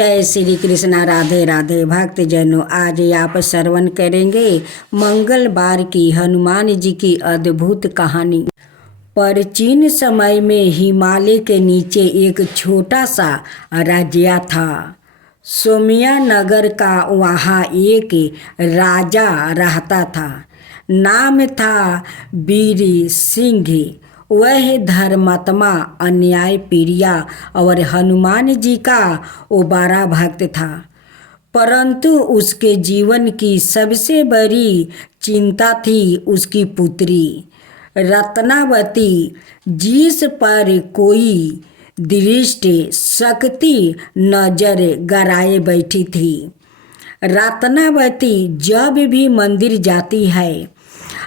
जय श्री कृष्णा। राधे राधे भक्त जनों, आज आप श्रवण करेंगे मंगलवार की हनुमान जी की अद्भुत कहानी। प्राचीन समय में हिमालय के नीचे एक छोटा सा राज्य था। सोमिया नगर का वहाँ एक राजा रहता था। नाम था वीर सिंह। वह धर्मात्मा, अन्याय प्रिया और हनुमान जी का वो बड़ा भक्त था। परंतु उसके जीवन की सबसे बड़ी चिंता थी उसकी पुत्री रत्नावती, जिस पर कोई दृष्ट शक्ति नजर गड़ाए बैठी थी। रत्नावती जब भी मंदिर जाती है,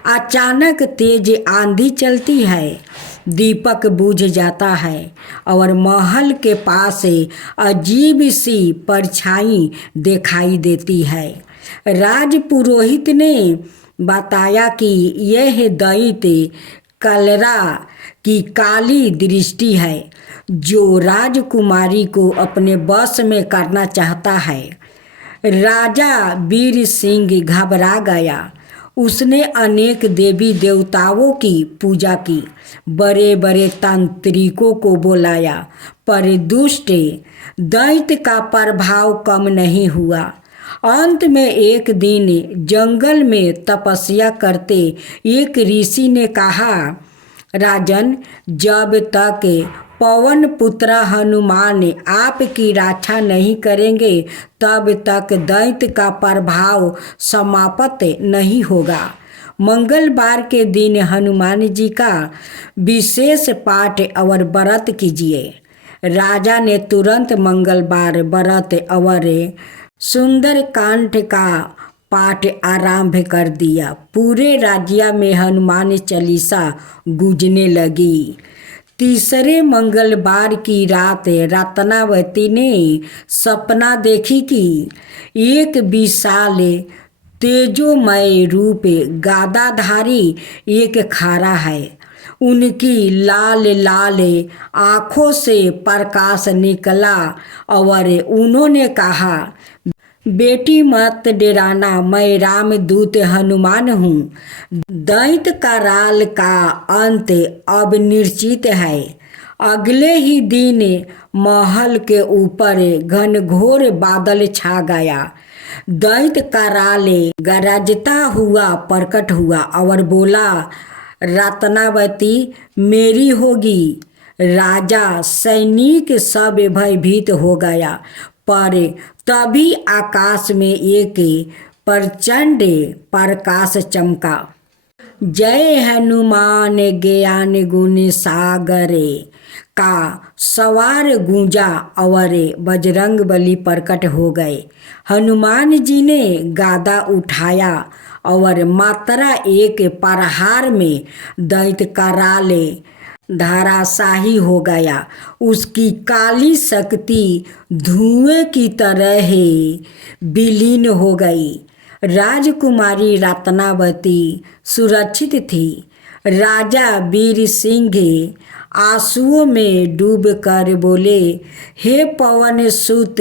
अचानक तेज आंधी चलती है, दीपक बुझ जाता है और महल के पास अजीब सी परछाई दिखाई देती है। राजपुरोहित ने बताया कि यह दैत्य कलरा की काली दृष्टि है, जो राजकुमारी को अपने वश में करना चाहता है। राजा वीर सिंह घबरा गया। उसने अनेक देवी देवताओं की पूजा की, बड़े बड़े तांत्रिकों को बुलाया, पर दुष्ट दैत्य का प्रभाव कम नहीं हुआ। अंत में एक दिन जंगल में तपस्या करते एक ऋषि ने कहा, राजन, जब तक पवन पुत्र हनुमान आपकी रक्षा नहीं करेंगे, तब तक दैत्य का प्रभाव समाप्त नहीं होगा। मंगलवार के दिन हनुमान जी का विशेष पाठ और व्रत कीजिए। राजा ने तुरंत मंगलवार व्रत और सुंदर कांड का पाठ आरंभ कर दिया। पूरे राज्य में हनुमान चालीसा गूंजने लगी। तीसरे मंगलवार की रात रत्नावती ने सपना देखी कि एक विशाल तेजोमय रूप गदाधारी एक खड़ा है। उनकी लाल लाल आँखों से प्रकाश निकला और उन्होंने कहा, बेटी मत डराना, मैं रामदूत हनुमान हूँ। दैत्य कराल का अंत अब निश्चित है। अगले ही दिन महल के ऊपर घनघोर बादल छा गया। दैत्य कराल गरजता हुआ प्रकट हुआ और बोला, रत्नावती मेरी होगी। राजा सैनिक सब भयभीत हो गया, पर तभी आकाश में एक प्रचंड प्रकाश चमका। जय हनुमान ज्ञान गुण सागरे का सवार गूंजा और बजरंगबली प्रकट हो गए। हनुमान जी ने गदा उठाया और मात्र एक प्रहार में दैत्य कराल धराशाही हो गया। उसकी काली शक्ति धुएं की तरह विलीन हो गई। राजकुमारी रत्नावती सुरक्षित थी। राजा वीर सिंह आंसुओं में डूबकर बोले, हे पवन सुत,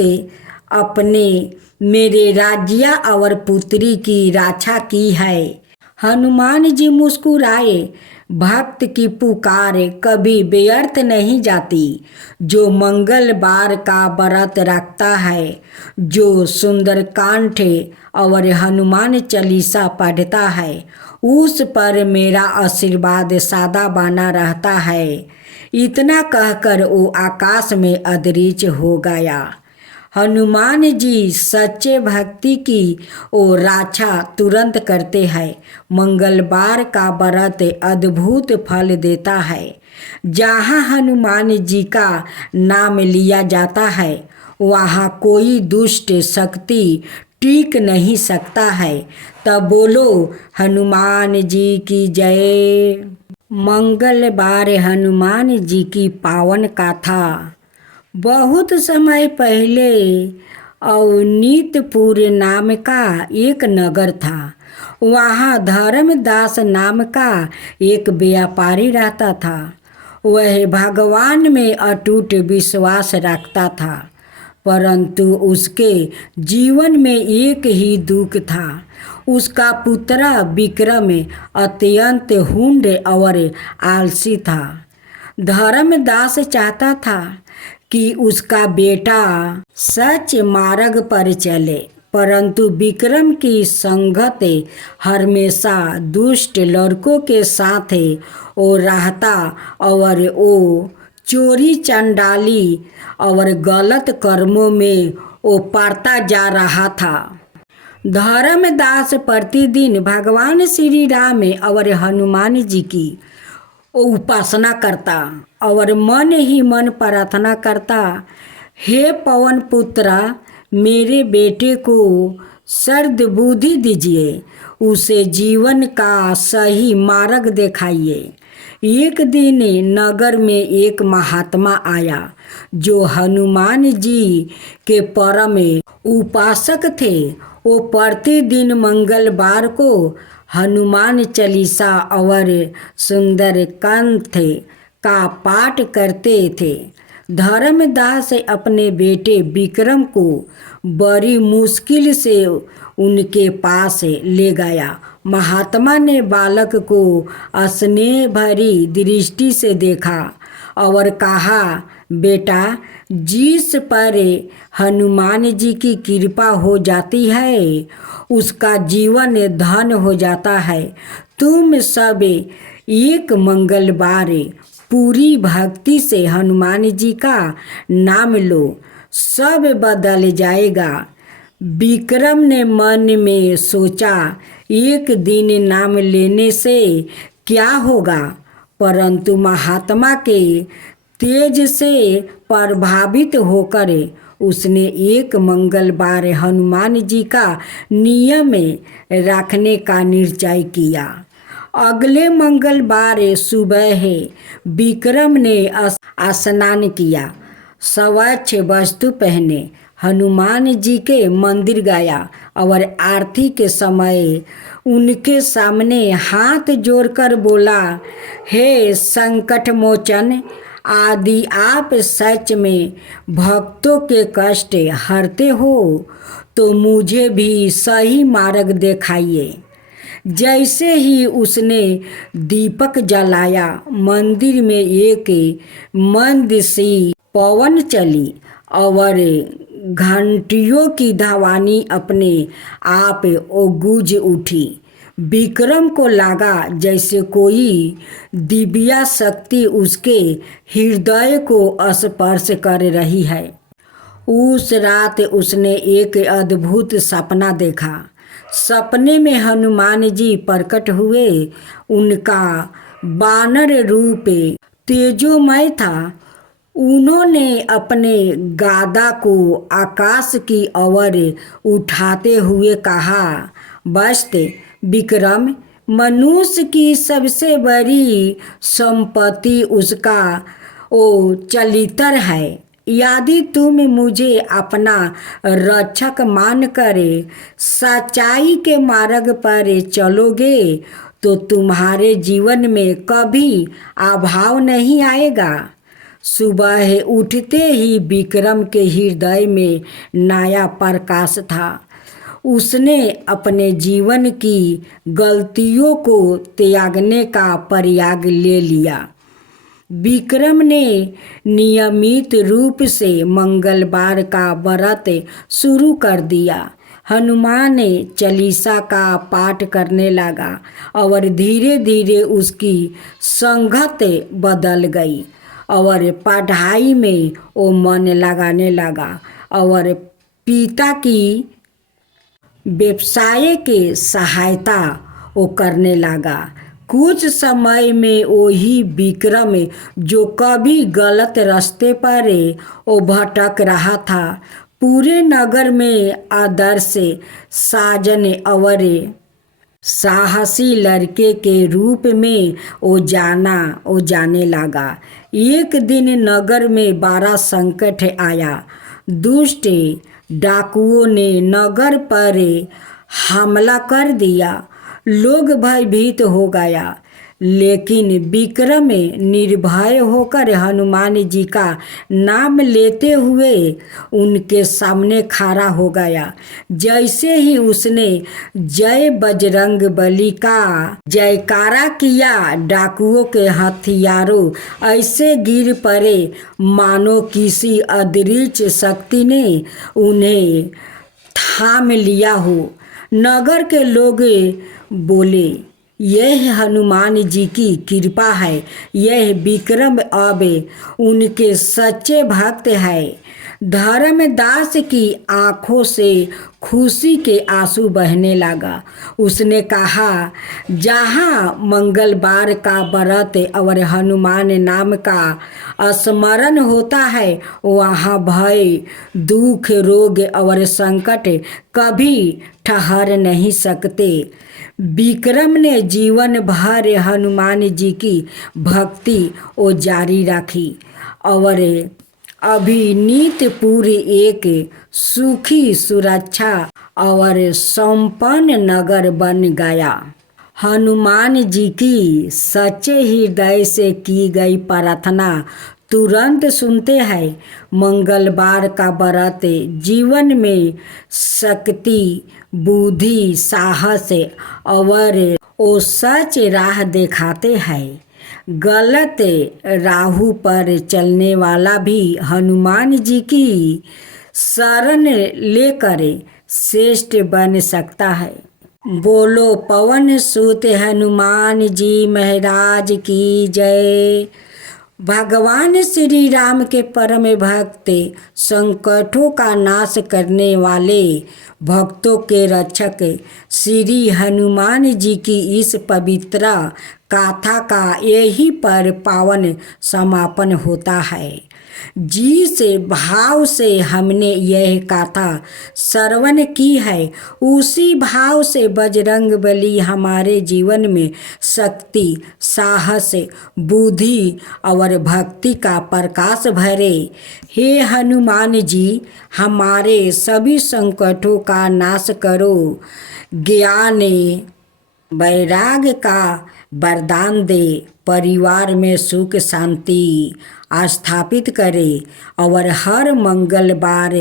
अपने मेरे राज्य और पुत्री की रक्षा की है। हनुमान जी मुस्कुराए। भक्त की पुकार कभी व्यर्थ नहीं जाती। जो मंगलवार का व्रत रखता है, जो सुंदरकांड और हनुमान चालीसा पढ़ता है, उस पर मेरा आशीर्वाद सदा बना रहता है। इतना कहकर वो आकाश में अदृश्य हो गया। हनुमान जी सच्चे भक्ति की वो रक्षा तुरंत करते हैं। मंगलवार का व्रत अद्भुत फल देता है। जहाँ हनुमान जी का नाम लिया जाता है, वहाँ कोई दुष्ट शक्ति टिक नहीं सकता है। तब बोलो हनुमान जी की जय। मंगलवार हनुमान जी की पावन कथा। बहुत समय पहले अवनीतपुर नाम का एक नगर था। वहाँ धर्मदास नाम का एक व्यापारी रहता था। वह भगवान में अटूट विश्वास रखता था। परंतु उसके जीवन में एक ही दुख था। उसका पुत्र विक्रम अत्यंत हुंड और आलसी था। धर्मदास चाहता था कि उसका बेटा सच मार्ग पर चले, परंतु विक्रम की संगत हमेशा दुष्ट लड़कों के साथ वो रहता और वो चोरी चंडाली और गलत कर्मों में वो पड़ता जा रहा था। धर्मदास प्रतिदिन भगवान श्री राम और हनुमान जी की उपासना करता और मन ही मन प्रार्थना करता, हे पवन पुत्र, मेरे बेटे को सद्बुद्धि दीजिए, उसे जीवन का सही मार्ग दिखाइए। एक दिन नगर में एक महात्मा आया जो हनुमान जी के परम उपासक थे। वो प्रतिदिन मंगलवार को हनुमान चालीसा और सुंदर कंठ का पाठ करते थे। धर्मदास अपने बेटे विक्रम को बड़ी मुश्किल से उनके पास ले गया। महात्मा ने बालक को स्नेह भरी दृष्टि से देखा और कहा, बेटा, जिस पर हनुमान जी की कृपा हो जाती है उसका जीवन धन हो जाता है। तुम सब एक मंगलवार पूरी भक्ति से हनुमान जी का नाम लो, सब बदल जाएगा। विक्रम ने मन में सोचा, एक दिन नाम लेने से क्या होगा, परंतु महात्मा के तेज से प्रभावित होकर उसने एक मंगलवार हनुमान जी का नियम रखने का निश्चय किया। अगले मंगलवार सुबह विक्रम ने स्नान किया, स्वच्छ वस्त्र पहने हनुमान जी के मंदिर गया और आरती के समय उनके सामने हाथ जोड़कर बोला, हे संकट मोचन आदि, आप सच में भक्तों के कष्ट हरते हो, तो मुझे भी सही मार्ग दिखाइए। जैसे ही उसने दीपक जलाया, मंदिर में एक मंद सी पवन चली और घंटियों की ध्वनि अपने आप गूंज उठी। विक्रम को लगा जैसे कोई दिव्य शक्ति उसके हृदय को स्पर्श कर रही है। उस रात उसने एक अद्भुत सपना देखा। सपने में हनुमान जी प्रकट हुए। उनका वानर रूप तेजोमय था। उन्होंने अपने गदा को आकाश की ओर उठाते हुए कहा, बस्त विक्रम, मनुष्य की सबसे बड़ी संपत्ति उसका वो चरित्र है। यदि तुम मुझे अपना रक्षक मानकर सच्चाई के मार्ग पर चलोगे तो तुम्हारे जीवन में कभी अभाव नहीं आएगा। सुबह उठते ही विक्रम के हृदय में नया प्रकाश था। उसने अपने जीवन की गलतियों को त्यागने का प्रयाग ले लिया। विक्रम ने नियमित रूप से मंगलवार का व्रत शुरू कर दिया। हनुमान चालीसा का पाठ करने लगा और धीरे धीरे उसकी संगत बदल गई और पढ़ाई में वो मन लगाने लगा और पिता की व्यवसाय के सहायता वो करने लगा। कुछ समय में वही विक्रम जो कभी गलत रास्ते पर वो भटक रहा था, पूरे नगर में आदर्श साजन और साहसी लड़के के रूप में वो जाने लगा। एक दिन नगर में बड़ा संकट आया। दुष्ट डाकुओं ने नगर पर हमला कर दिया। लोग भयभीत हो गया, लेकिन विक्रम निर्भय होकर हनुमान जी का नाम लेते हुए उनके सामने खड़ा हो गया। जैसे ही उसने जय बजरंग बली का जयकारा किया, डाकुओं के हथियारों ऐसे गिर पड़े मानो किसी अदृश्य शक्ति ने उन्हें थाम लिया हो। नगर के लोग बोले, यह हनुमान जी की कृपा है, यह विक्रम अब उनके सच्चे भक्त है। धर्मदास की आंखों से खुशी के आंसू बहने लगा। उसने कहा, जहाँ मंगलवार का व्रत और हनुमान नाम का स्मरण होता है वहाँ भय, दुख, रोग और संकट कभी ठहर नहीं सकते। विक्रम ने जीवन भर हनुमान जी की भक्ति ओ जारी रखी और अभिनीतपुर एक सुखी, सुरक्षा और संपन्न नगर बन गया। हनुमान जी की सच्चे हृदय से की गई प्रार्थना तुरंत सुनते हैं। मंगलवार का व्रत जीवन में शक्ति, बुद्धि, साहस और ओ सच राह दिखाते हैं। गलत राह पर चलने वाला भी हनुमान जी की शरण लेकर श्रेष्ठ बन सकता है। बोलो पवन सुत हनुमान जी महाराज की जय। भगवान श्री राम के परम भक्त, संकटों का नाश करने वाले, भक्तों के रक्षक श्री हनुमान जी की इस पवित्र गाथा का यही पर पावन समापन होता है। जिस भाव से हमने यह गाथा श्रवण की है उसी भाव से बजरंग बली हमारे जीवन में शक्ति, साहस, बुद्धि और भक्ति का प्रकाश भरे। हे हनुमान जी, हमारे सभी संकटों का नाश करो, ज्ञान वैराग्य का वरदान दे, परिवार में सुख शांति स्थापित करे और हर मंगलवार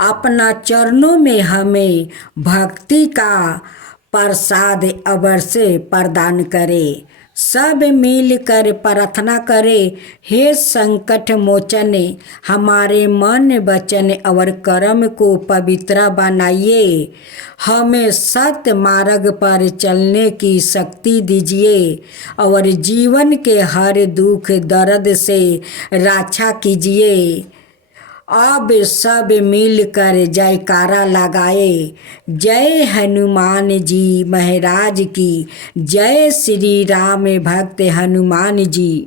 अपना चरणों में हमें भक्ति का प्रसाद अवश्य प्रदान करे। सब मिलकर प्रार्थना करें, हे संकट मोचन, हमारे मन, वचन और कर्म को पवित्र बनाइए, हमें सत्य मार्ग पर चलने की शक्ति दीजिए और जीवन के हर दुख दर्द से रक्षा कीजिए। अब सब मिलकर जयकारा लगाए, जय हनुमान जी महाराज की जय। श्री राम भक्त हनुमान जी।